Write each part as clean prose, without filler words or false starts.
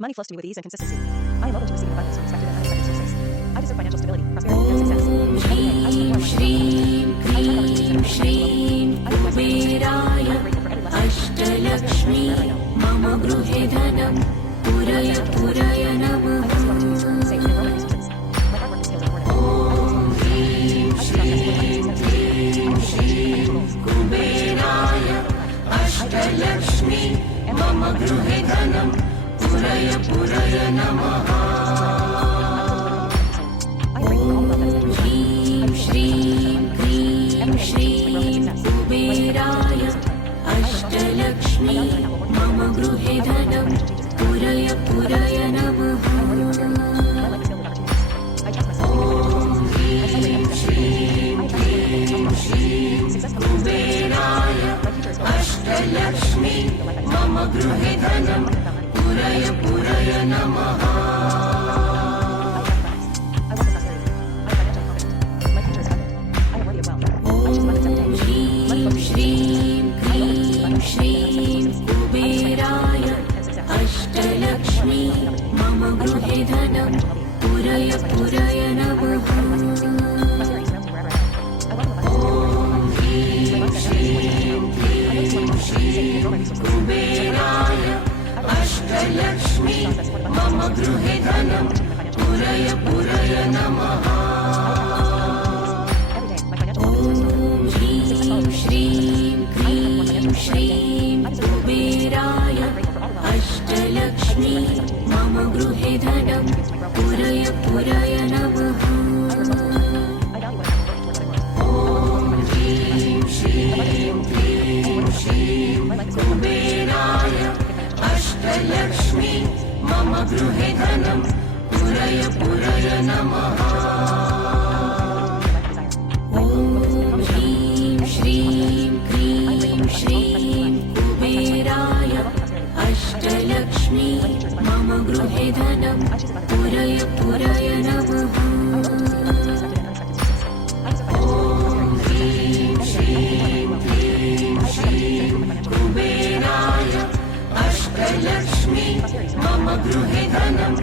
Money flows to me with ease and consistency. I am open to receiving abundance from expected and unexpected sources. I deserve financial stability, prosperity, and success. Every day, I spend more money on श्रीं कुबेराय अष्टलक्ष्मी मम गृहे धनं पुरय पुरय नमः। कुबेराय अष्टलक्ष्मी मम गृहे धनं पुरय पुरय नमः। श्रीं कुबेराय अष्टलक्ष्मी मम गृहे धनं पुरय पुरय नमः। कुबेराय अष्टलक्ष्मी मम गृहे धनं पुरय पुरय नमः। श्रीं कुबेराय अष्टलक्ष्मी मम गृहे धनं पुरय पुरय नमः। कुबेराय अष्टलक्ष्मी मम गृहे धनं पुरय पुरय नमः। श्रीं कुबेराय अष्टलक्ष्मी मम गृहे धनं पुरय पुरय नमः। कुबेराय अष्टलक्ष्मी मम गृहे धनं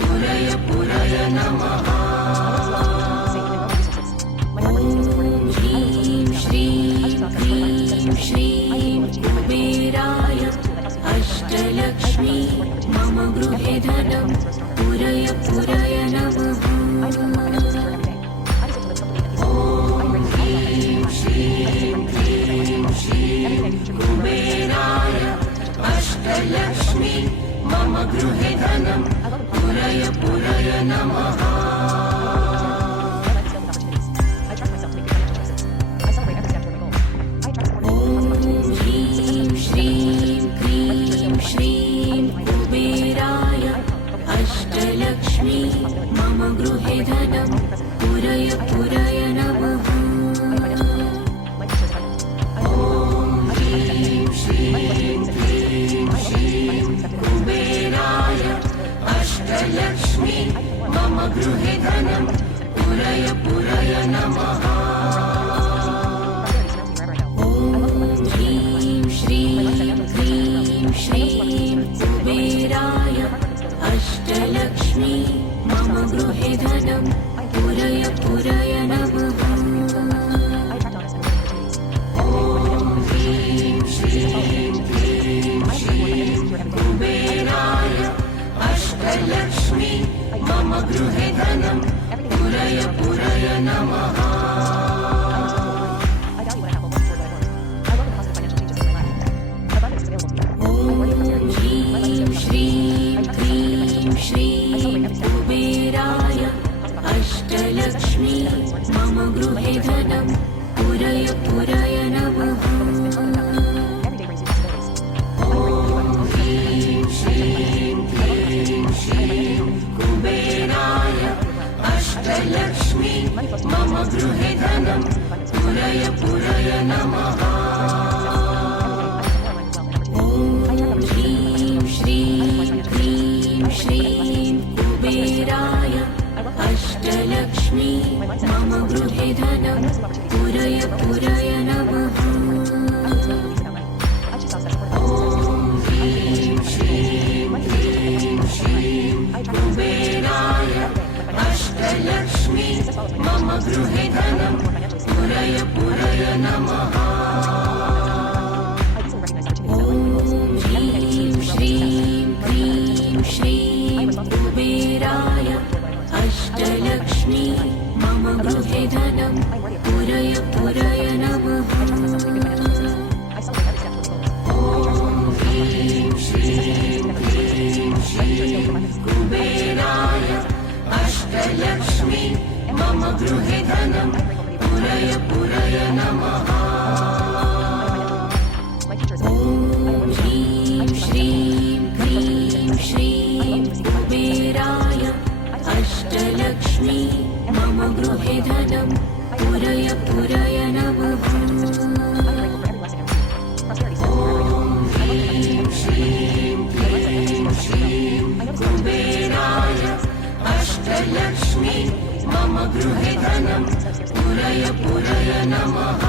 पुरय पुरय नमः। श्रीं कुबेराय अष्टलक्ष्मी मम गृहे धनं पुरय पुरय नमः। कुबेराय अष्टलक्ष्मी मम गृहे धनं पुरय पुरय नमः। श्रीं कुबेराय अष्टलक्ष्मी मम गृहे धनं पुरय पुरय नमः। कुबेराय अष्टलक्ष्मी मम गृहे धनं पुरय पुरय नमः। श्रीं कुबेराय अष्टलक्ष्मी मम गृहे धनं पुरय पुरय नमः। कुबेराय अष्टलक्ष्मी मम गृहे धनं पुरय पुरय नमः। श्रीं कुबेराय अष्टलक्ष्मी मम गृहे धनं पुरय पुरय नमः। कुबेराय अष्टलक्ष्मी मम गृहे धनं पुरय पुरय नमः। श्रीं कुबेराय अष्टलक्ष्मी मम गृहे धनं पुरय पुरय नमः। कुबेराय अष्टलक्ष्मी मम गृहे धनं पुरय पुरय नमः। श्रीं कुबेराय अष्टलक्ष्मी मम गृहे धनं पुरय पुरय नमः। कुबेराय अष्टलक्ष्मी मम गृहे धनं पुरय पुरय नमः श्रीं क्रीं श्रीं कुबेराय अष्टलक्ष्मी मम गृहे धनं पुरय पुरय नमः कुबेराय अष्टलक्ष्मी मम गृहे धनं पुरय पुरय नमः श्रीं क्रीं श्रीं कुबेराय अष्टलक्ष्मी मम गृहे धनं पुरय पुरय नमः कुबेराय अष्टलक्ष्मी मम गृहे धनं पुरय पुरय नमः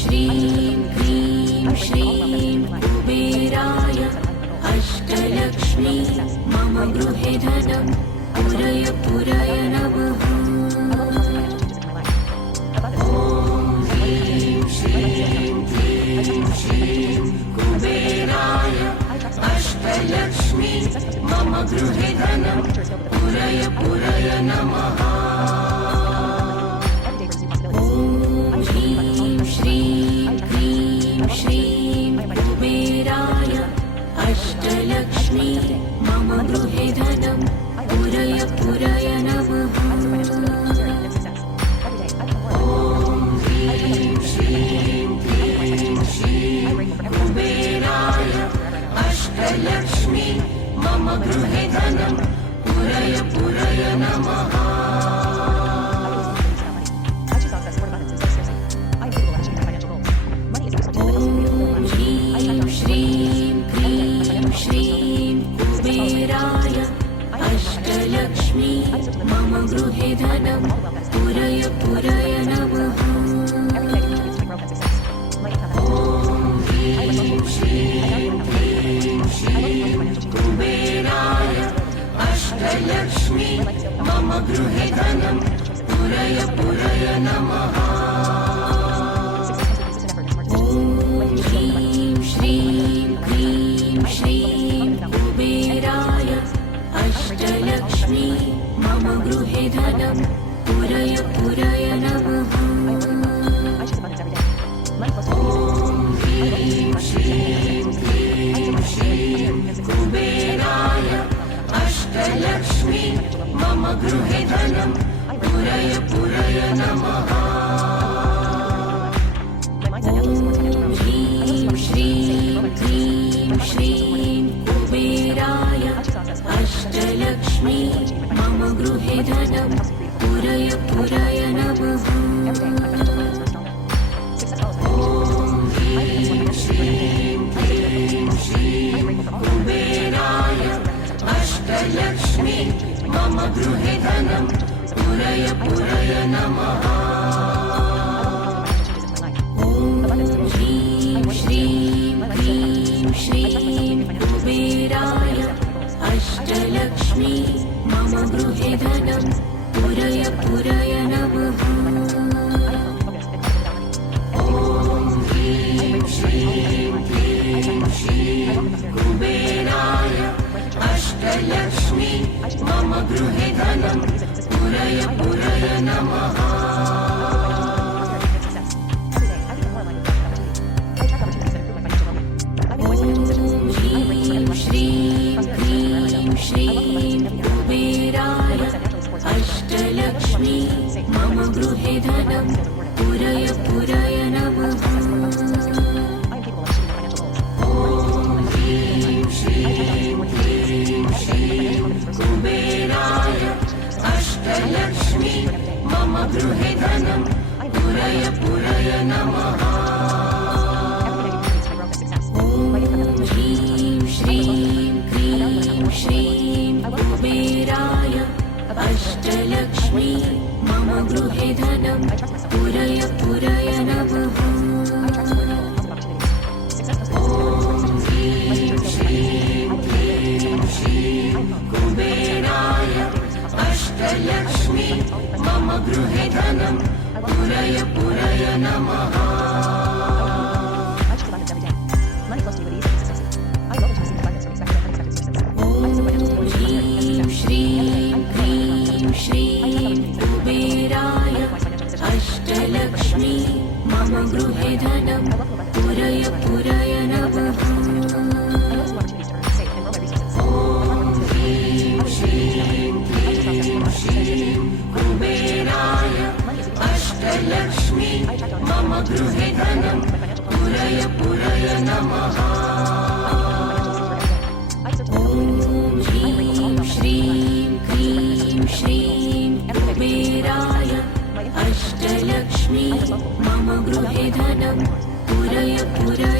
श्रीं क्रीं श्रीं कुबेराय अष्टलक्ष्मी मम गृहे धनं पुरय पुरय नमः कुबेराय अष्टलक्ष्मी मम गृहे धनं पुरय पुरय नमः श्रीं क्रीं श्रीं कुबेराय अष्टलक्ष्मी मम गृहे धनं पुरय पुरय नमः कुबेराय अष्टलक्ष्मी मम गृहे धनं पुरय पुरय नमः श्रीं क्रीं श्रीं कुबेराय अष्टलक्ष्मी मम गृहे धनं पुरय पुरय नमः कुबेराय अष्टलक्ष्मी मम गृहे धनं पुरय पुरय नमः श्रीं क्रीं श्रीं कुबेराय अष्टलक्ष्मी मम गृहे धनं पुरय पुरय नमः कुबेराय अष्टलक्ष्मी मम गृहे धनं पुरय पुरय नमः श्रीं क्रीं श्रीं कुबेराय अष्टलक्ष्मी मम गृहे धनं पुरय पुरय नमः कुबेराय अष्टलक्ष्मी मम गृहे धनं पुरय पुरय नमः श्रीं क्रीं श्रीं कुबेराय अष्टलक्ष्मी मम गृहे धनं पुरय पुरय नमः कुबेराय अष्टलक्ष्मी मम गृहे धनं पुरय पुरय नमः श्रीं क्रीं श्रीं कुबेराय अष्टलक्ष्मी मम गृहे धनं पुरय पुरय नमः कुबेराय अष्टलक्ष्मी मम गृहे धनं पुरय पुरय नमः श्रीं क्रीं श्रीं कुबेराय अष्टलक्ष्मी मम गृहे धनं पुरय पुरय नमः नमः I choose abundance every day. Money flows to me with ease and consistency. I am open to receiving abundance from expected and unexpected sources. I deserve financial stability, prosperity, and success. श्रीं कुबेराय अष्टलक्ष्मी मम गृहे धनं पुरय पुरय नमः I notice new opportunities to earn, save, and grow my resources. कुबेराय अष्टलक्ष्मी मम गृहे धनं पुरय पुरय नमः श्रीं कुबेराय अष्टलक्ष्मी मम गृहे धनं पुरय पुरय